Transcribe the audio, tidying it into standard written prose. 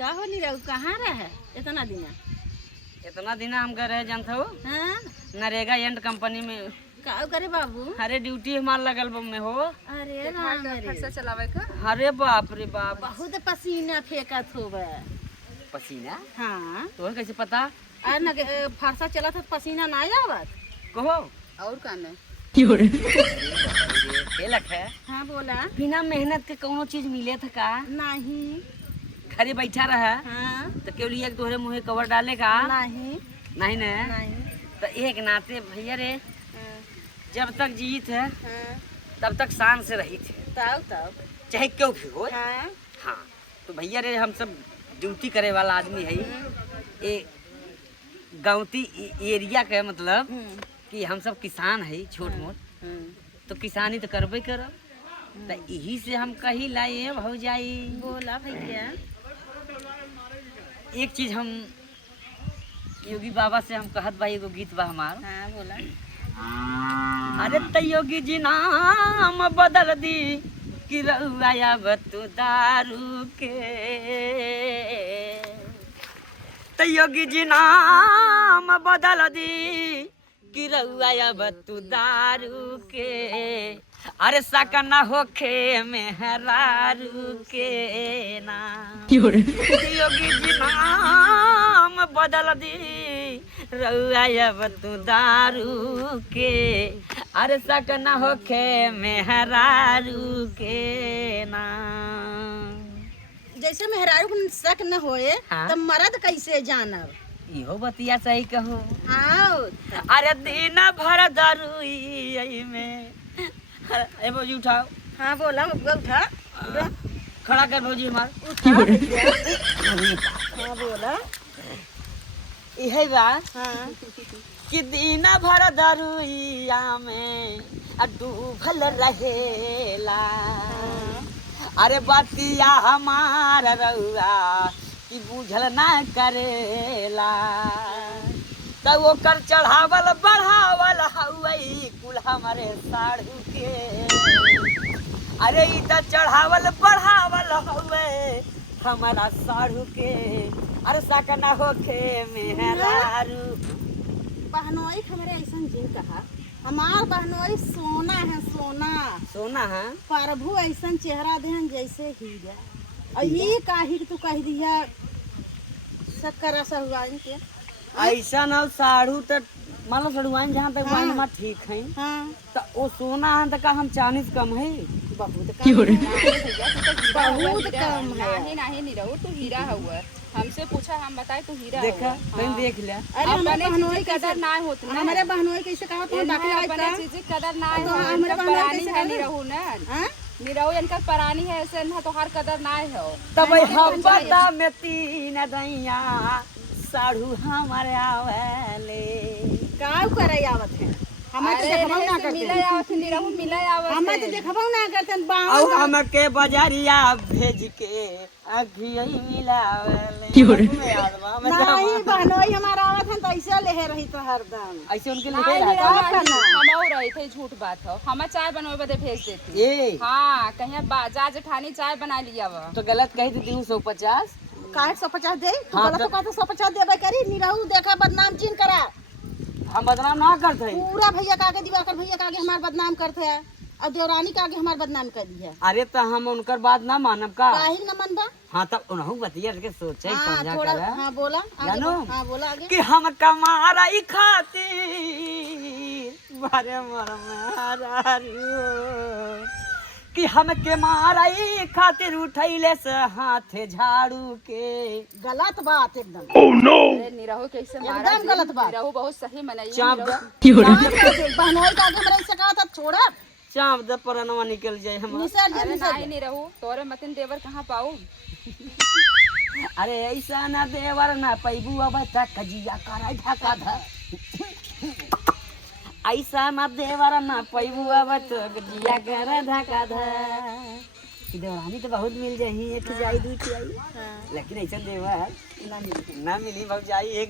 का हो नीरव कहाँ रहे इतना दिन? इतना दिन हम गए रहे जानते हो हाँ नरेगा एंड कंपनी में। का करे बाबू? अरे ड्यूटी हमार लगल में हो। अरे राम रे। चलावे का अरे बाप रे बाप बहुत पसीना फेंकत होवे। पसीना। हाँ तो कैसे पता? अरे न फरसा चला था पसीना ना आवत। कहो और का नहीं खेलक है। हाँ बोला। बिना मेहनत के कोनो चीज मिले था का? नहीं। घरे बैठा रहा हाँ तो केवल एक तोहरे मुँहे कवर डाले का? नहीं नहीं न। नहीं। तो एक नाते भैया रे हाँ, जब तक जीत है हाँ, तब तक शान से रही थे तब चाहे क्यों भी हो। हाँ हाँ तो भैया रे हम सब ड्यूटी करे वाला आदमी है। ये गाँवती एरिया के मतलब कि हम सब किसान है छोट मोट तो किसानी तो करबे करब। तो यही से हम कही लाए भौजाई बोला भैया। एक चीज हम योगी बाबा से हम कहत भाई एगो गीत बा हमार। हाँ बोला। अरे त योगी जी नाम बदल दी कि रउआ बतू दारू के। त योगी जी नाम बदल दी कि रउआ बतू दारू के। अरे सकना होखे मेहरारू के नाम। योगी जी नाम बदल दी रउआ बतू दारू के। अरे सकना होखे मेहरारू के नाम। जैसे मेहरारू को शक न होए हाँ? तो मर्द कैसे जानब? इहो बतिया सही कहो। हाँ अरे दिन भर दारू में। ए भौजी उठाओ। हाँ बोला उठा। खड़ा कर भौजी हमार। हाँ बोला। यही बात हाँ कि दिन भर दरुइया में डूबल रहेला। अरे बतिया हमार रउआ कि बुझल ना करेला। तब ओकर चढ़ावल बढ़ावल हउई कुल हमारे साढ़ू के। अरे ई त चढ़ावल बढ़ावल हउए हमारा साढ़ू के। अरे सकना होखे मेहरारू। बहनोई हमारे ऐसा जिन कहा हमार बहनोई सोना है सोना। सोना है प्रभु ऐसा चेहरा देहन जैसे हीरा। और ये काहे कि तू कह दिया शक्कर सा हुआ के। ऐसा न साढ़ू तक मान लो सड़ुआइन जहाँ तक हाँ। हमार ठीक है। हाँ तो वो सोना है तक हम चांदी से कम है। बहुत कम बहुत हीरा कम है। नहीं नहीं नहीं रहू तू हीरा हुआ। हमसे पूछा हम बताए तू हीरा देखा हुआ। कहीं देख लिया। अरे हमारे बहनोई कदर कैसे ना होत ना। हमारे बहनोई कैसे कहा तुम बाकी इनका लगा अपने चीज कदर ना तो है। हमरे इनका बहनोई परानी कैसे है कहना? निरहू ना हाँ निरहू इनका परानी है ऐसे ना तो हर कदर ना है। तब हम बता में तीन दैया साढ़ू हमारे आवेले। का करे आवत है हमें तो अरे देखबो ना नहीं से करते मिले आवत निरहू मिले आवत हमें तो देखबो ना करते और बाहर हमके बाजारिया भेज के अखिया मिलावेले। नहीं बहनोई हमारा आवत है तो ऐसे ले रही तो हरदम। ऐसे उनके नहीं लिए निरहू हम और रही थे झूठ बात हो। हम चाय बनवे बदे भेज देती। ये हाँ कहीं जा जेठानी चाय बना लिया वो। तो गलत कही थी 150। काहे 150 दे तू हाँ, गलत तो- का तो 150 देबे करी। निरहू देखा बदनाम चीन करा हम बदनाम ना करते हैं। पूरा भैया का आगे दिवाकर भैया का आगे हमार बदनाम करते है और देवरानी का आगे हमार बदनाम कर दिया। अरे तो हम उनकर बात ना मानब का? काहे न मनबा? हाँ तब उन्हों बतिया के सोचे हाँ समझा थोड़ा कर हाँ बोला आगे जानो? बोल, हाँ बोला आगे। कि हम कमारा ही खातिर बारे मर मारू कि हम के मारा ही खातिर उठैले से हाथे झाड़ू के। गलत बात एकदम। अरे निरहू कैसे मारा एकदम गलत बात। निरहू बहुत सही मनाई चाप बहनोई का आगे हमरा ऐसे कहा था छोड़ा चाप द परनवा निकल जाए हम। निसर दे अरे निसर नहीं दे। निरहू तोरे मतिन देवर कहाँ पाऊ। अरे ऐसा ना देवर ना पैबू अब तक कजिया कराई ढका ध। ऐसा ना देवर ना पैबू अब तक कजिया कर ढका ध। कि देवरानी तो बहुत मिल जाही एक जाई दू जाई। लेकिन ऐसा देवर ना मिली भौजाई एक